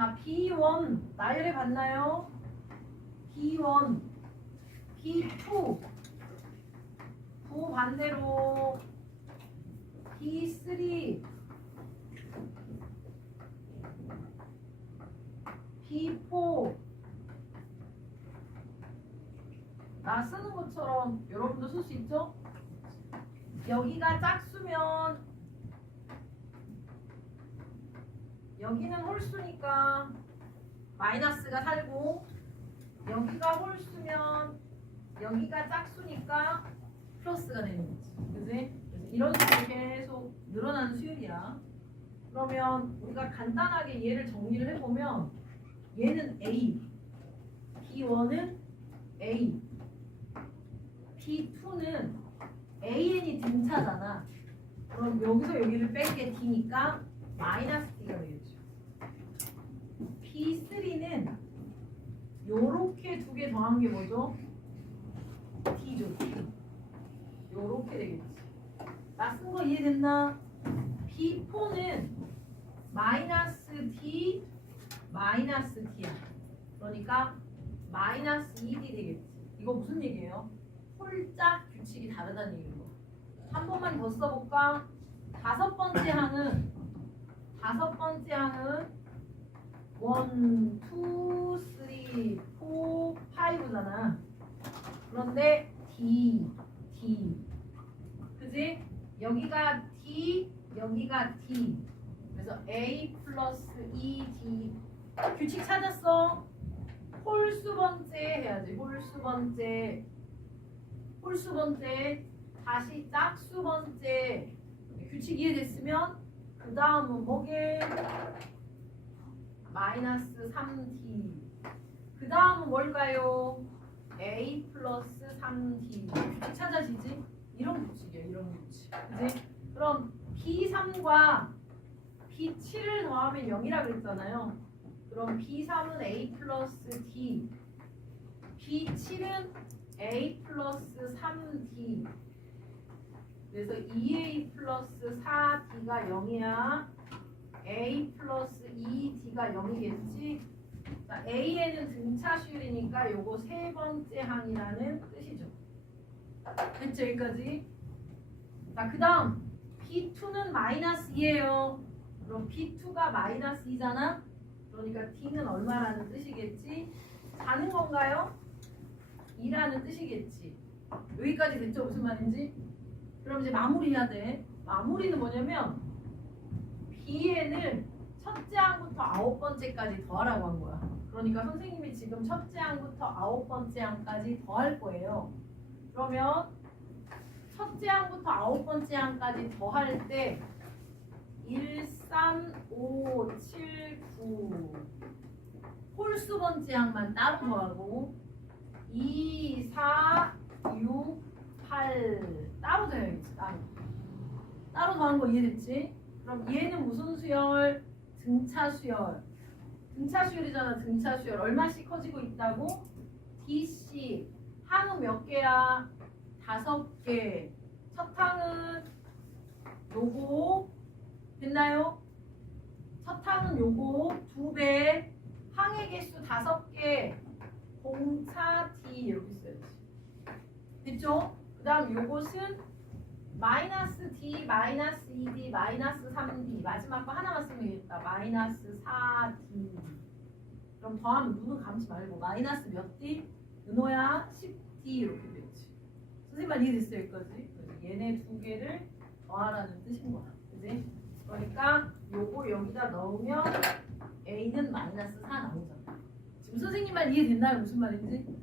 자, B1 나열해 봤나요? B1, B2 부 반대로 B3 B4 나 쓰는 것처럼 여러분도 쓸 수 있죠? 여기가 짝수면 여기는 홀수니까 마이너스가 살고 여기가 홀수면 여기가 짝수니까 플러스가 되는 거지. 그지? 이런 식으로 계속 늘어나는 수열이야. 그러면 우리가 간단하게 얘를 정리를 해보면 얘는 A, B1은 A, B2는 AN이 등차잖아. 그럼 여기서 여기를 뺀게 D니까 마이너스 D가 되겠죠. P3는 요렇게 두 개 더한 게 뭐죠? D죠, D. 요렇게 되겠지. 나 쓴 거 이해됐나? P4는 마이너스 D, 마이너스 D야. 그러니까 마이너스 2D 되겠지. 이거 무슨 얘기예요? 홀짝 규칙이 다르다는 얘기인 거. 한 번만 더 써볼까? 다섯 번째 항은 다섯 번째 항은 원, 투, 쓰리, 포, 파이브잖아. 그런데 D, D, 그지? 여기가 D, 여기가 D. 그래서 A 플러스 E, D. 규칙 찾았어? 홀수 번째 해야지. 홀수 번째. 홀수 번째. 다시 짝수 번째. 규칙 이해됐으면 그 다음은 뭐게? 마이너스 3D. 그 다음은 뭘까요? A 플러스 3D. 규칙 찾아지지? 이런 규칙이야, 이런 규칙. 그지? 그럼 B3과 B7을 더하면 0이라 그랬잖아요. 그럼 B3은 A 플러스 D. B7은 A 플러스 3D. 그래서 2A 플러스 4D가 0이야. A 플러스 2D가 0이겠지. 자, AN은 등차수열이니까 요거 세 번째 항이라는 뜻이죠. 됐죠, 여기까지? 자, 그 다음 P2는 마이너스 2예요. 그럼 P2가 마이너스 2잖아? 그러니까 D는 얼마라는 뜻이겠지? 4는 건가요? 2라는 뜻이겠지. 여기까지 됐죠? 무슨 말인지? 그럼 이제 마무리해야 돼. 마무리는 뭐냐면 Bn을 첫째 항부터 아홉 번째까지 더하라고 한 거야. 그러니까 선생님이 지금 첫째 항부터 아홉 번째 항까지 더할 거예요. 그러면 첫째 항부터 아홉 번째 항까지 더할 때 1, 3, 5, 7, 9 홀수 번째 항만 따로 더하고 2, 4, 6, 8 따로 더해야겠지 따로 더한 거 이해됐지? 그럼 얘는 무슨 수열? 등차 수열 등차 수열이잖아 등차 수열 얼마씩 커지고 있다고? DC 항은 몇 개야? 다섯 개. 첫 항은 요거 됐나요? 첫 항은 요거 두 배. 항의 개수 다섯 개. 공차 D 이렇게 써야지. 됐죠? 그 다음 요것은 마이너스 D, 마이너스 2D, 마이너스 3D 마지막 거 하나만 쓰면 되겠다. 마이너스 4D 그럼 더하면 눈은 감지 말고 마이너스 몇 D? 은호야 10D 이렇게 되지. 선생님 말 이해됐어요 여기까지? 얘네 두 개를 더하라는 뜻인 거야. 그지? 그러니까 요거 여기다 넣으면 A는 마이너스 4 나오잖아. 지금 선생님 말 이해됐나요? 무슨 말인지?